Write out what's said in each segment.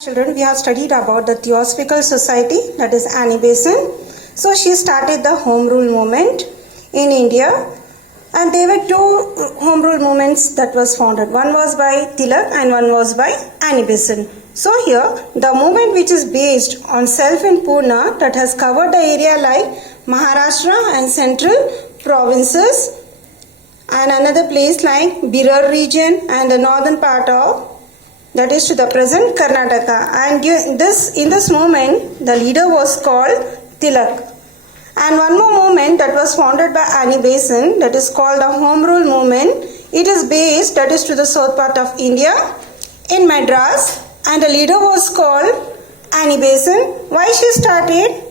Children, we have studied about the Theosophical Society, that is Annie Besant. So she started the Home Rule movement in India, and there were two Home Rule movements that was founded. One was by Tilak and one was by Annie Besant. So here, the movement which is based on self in Pune, that has covered the area like Maharashtra and central provinces, and another place like Birar region and the northern part of, that is to the present Karnataka. And in this movement, the leader was called Tilak. And one more movement that was founded by Annie Besant, that is called the Home Rule movement. It is based, that is to the south part of India, in Madras, and the leader was called Annie Besant. Why she started?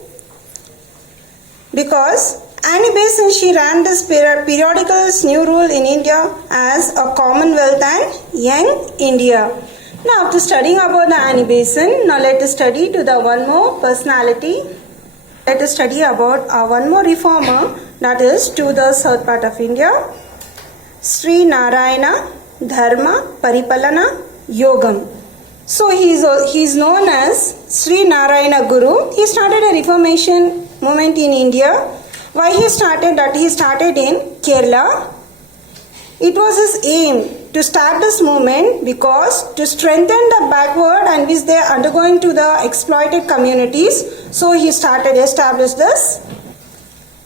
Because Annie Besant, she ran this periodicals New Rule in India as a Commonwealth and Young India. Now, after studying about the Annie Besant, now let us study to the one more personality. Let us study about one more reformer, that is to the south part of India, Sri Narayana Dharma Paripalana Yogam. So he is known as Sri Narayana Guru. He started a reformation movement in India. Why he started that? He started in Kerala. It was his aim to start this movement because to strengthen the backward and which they are undergoing to the exploited communities. So he established this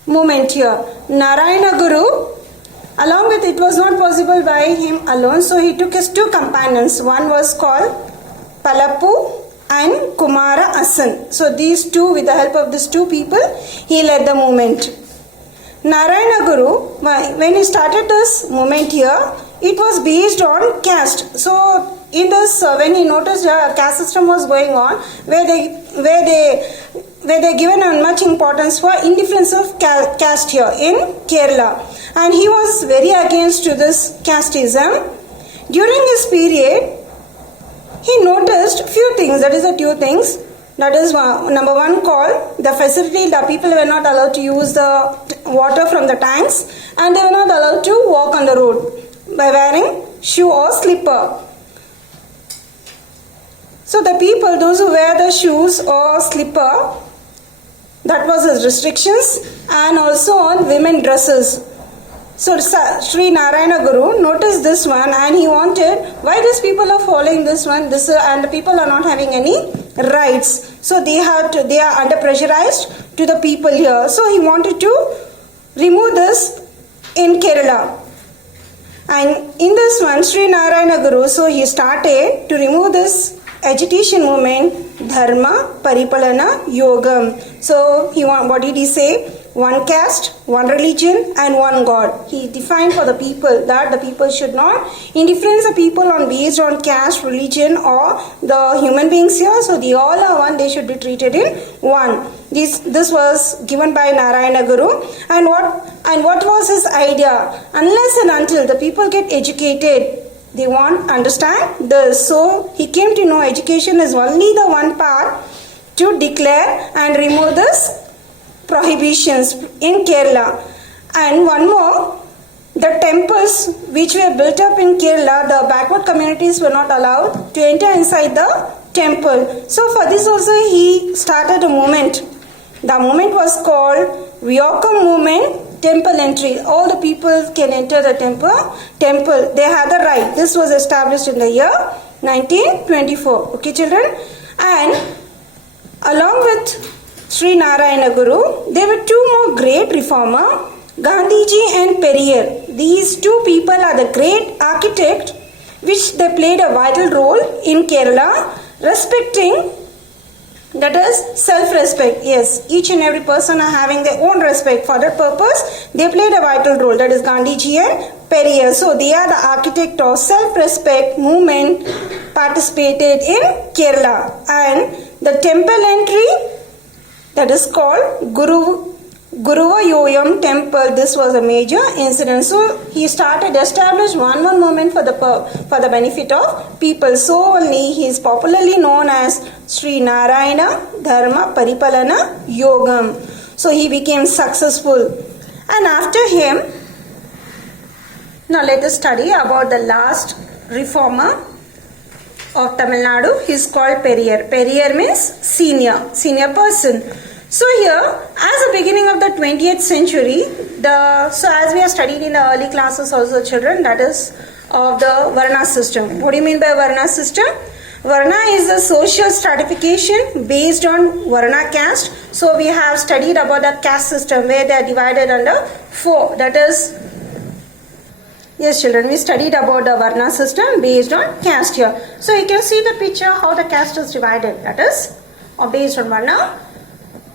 movement here. Narayana Guru, along with it was not possible by him alone. So he took his two companions. One was called Palappu and Kumara Asan. So these two, with the help of these two people, he led the movement. Narayana Guru, when he started this movement here, it was based on caste. So in this, when he noticed a caste system was going on, where they given much importance for indifference of caste here in Kerala, and he was very against to this casteism. During this period, he noticed few things. That is the two things. That is number one, called the facility. The people were not allowed to use the water from the tanks, and they were not allowed to walk on the road by wearing shoe or slipper. So the people, those who wear the shoes or slipper, that was his restrictions, and also on women dresses. So Sri Narayana Guru noticed this one, and he wanted, why these people are following this one, and the people are not having any rights. So they are under pressurized to the people here. So he wanted to remove this in Kerala. And in this one, Sri Narayana Guru, so he started to remove this agitation movement, Dharma Paripalana Yogam. So what did he say? One caste, one religion, and one God. He defined for the people that the people should not indifference the people based on caste, religion, or the human beings here. So they all are one. They should be treated in one. This was given by Narayana Guru. And what was his idea? Unless and until the people get educated, they won't understand this. So he came to know education is only the one path to declare and remove this prohibitions in Kerala. And one more, the temples which were built up in Kerala, the backward communities were not allowed to enter inside the temple. So for this also he started a movement. The movement was called Vyokam movement, temple entry. All the people can enter the temple. They have the right. This was established in the year 1924. Okay, children? And along with Sri Narayana Guru, there were two more great reformer, Gandhiji and Periyar. These two people are the great architect which they played a vital role in Kerala, respecting, that is self-respect. Yes, each and every person are having their own respect. For that purpose, they played a vital role. That is Gandhiji and Periyar. So they are the architect of self-respect movement participated in Kerala. And the temple entry, that is called Guruvayuram temple. This was a major incident. So he established one movement for the benefit of people. So only he is popularly known as Sri Narayana Dharma Paripalana Yogam. So he became successful. And after him, now let us study about the last reformer, of Tamil Nadu. He is called Periyar. Periyar means senior person. So here, as the beginning of the 20th century, so as we have studied in the early classes also, children, that is of the Varna system. What do you mean by Varna system? Varna is a social stratification based on Varna caste. So we have studied about the caste system where they are divided under 4. That is, yes children, we studied about the Varna system based on caste here. So you can see the picture how the caste is divided. That is based on Varna.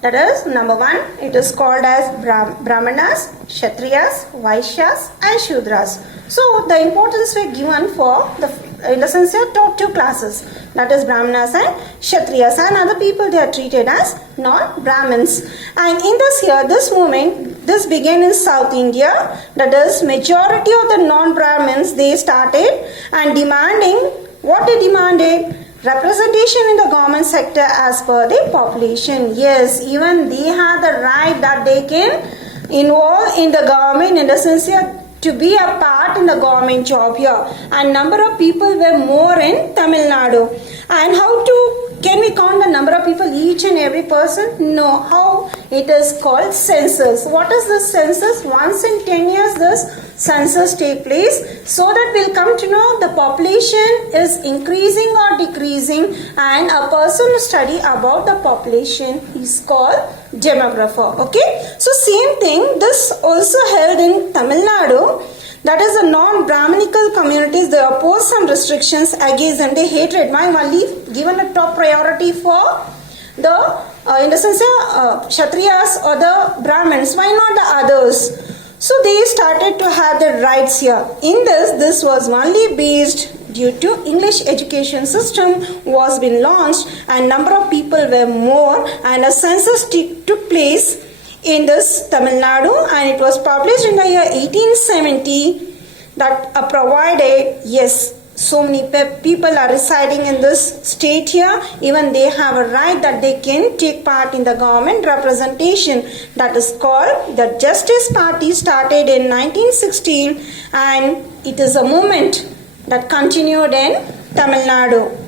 That is, number 1, it is called as Brahmanas, Kshatriyas, Vaishyas and Shudras. So the importance were given for in the sense here top 2 classes, that is Brahmanas and Kshatriyas, and other people they are treated as non-Brahmins. And in this movement, this began in South India. That is, majority of the non-Brahmins, they started and demanding, what they demanded? Representation in the government sector as per the population. Yes, even they have the right that they can involve in the government, in the sense here to be a part in the government job here. And number of people were more in Tamil Nadu. And can we count the number of people, each and every person? No. How? It is called census. What is this census? Once in 10 years this census take place, so that we'll come to know the population is increasing or decreasing, and a person to study about the population is called demographer. Okay, so same thing, this also held in Tamil Nadu. That is, the non-Brahminical communities, they oppose some restrictions against them. They hatred. Why only given a top priority for the in the sense Kshatriyas or the Brahmins? Why not the others? So they started to have their rights here. In this was only based due to English education system was been launched, and number of people were more, and a census took place in this Tamil Nadu, and it was published in the year 1870 that provided, yes, so many people are residing in this state here, even they have a right that they can take part in the government representation. That is called the Justice Party, started in 1916, and it is a movement that continued in Tamil Nadu.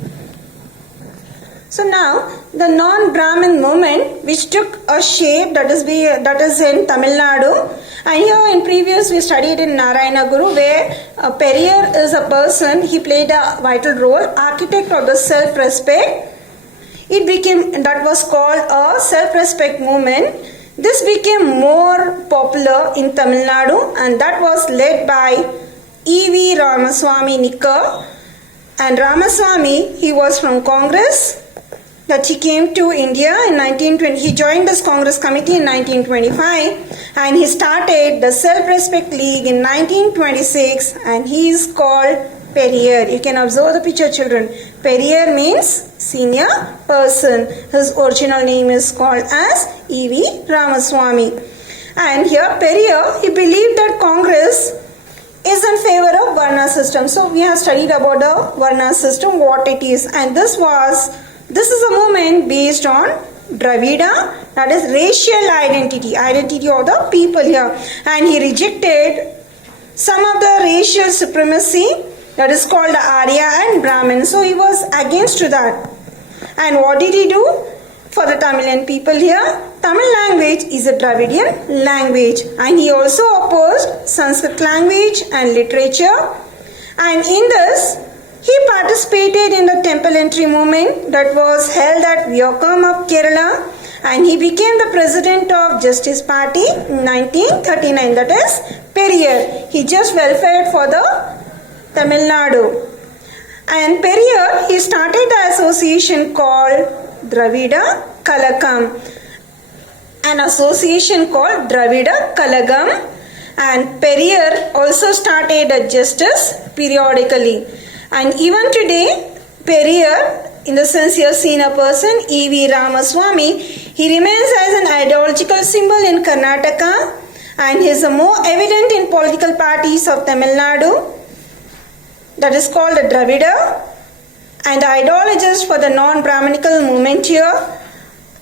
So now the non-Brahmin movement which took a shape, that is in Tamil Nadu, and here in previous we studied in Narayana Guru, where Periyar is a person, he played a vital role, architect of the self-respect. It became, that was called a self-respect movement. This became more popular in Tamil Nadu, and that was led by E.V. Ramaswamy Nikkar. And Ramaswamy, he was from Congress, that he came to India in 1920. He joined this Congress committee in 1925, and he started the Self-Respect League in 1926, and he is called Periyar. You can observe the picture, children. Periyar means senior person. His original name is called as E.V. Ramaswamy. And here Periyar, he believed that Congress is in favor of Varna system. So we have studied about the Varna system, what it is, and this is a movement based on Dravida, that is racial identity of the people here, and he rejected some of the racial supremacy, that is called Arya and Brahmin. So he was against to that. And what did he do for the Tamilian people here? Tamil language is a Dravidian language, and he also opposed Sanskrit language and literature. And in this, he participated in the temple entry movement that was held at Vyakam of Kerala, and he became the president of Justice Party in 1939. That is Periyar. He just welfared for the Tamil Nadu. And Periyar, he started the association called Dravida Kalakam. An association called Dravida Kalagam. And Periyar also started a justice periodically. And even today, Periyar, in the sense here seen a person, E.V. Ramaswamy, he remains as an ideological symbol in Karnataka, and he is more evident in political parties of Tamil Nadu, that is called the Dravida, and the ideologist for the non-Brahminical movement here.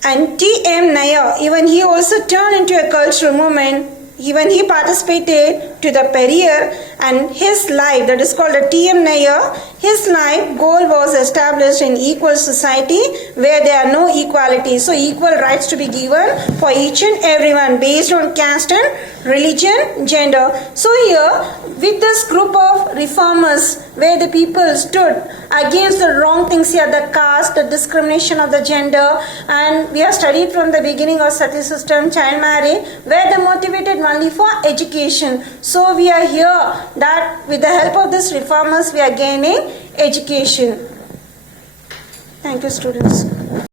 And T.M. Nair, even he also turned into a cultural movement. Even he participated to to the Perrier, and his life, that is called a T.M. Nair, his life goal was established in equal society where there are no equality. So equal rights to be given for each and everyone based on caste and religion, gender. So here with this group of reformers where the people stood against the wrong things here, the caste, the discrimination of the gender, and we have studied from the beginning of sati system, child marriage, where they motivated only for education. So we are here that with the help of these reformers we are gaining education. Thank you, students.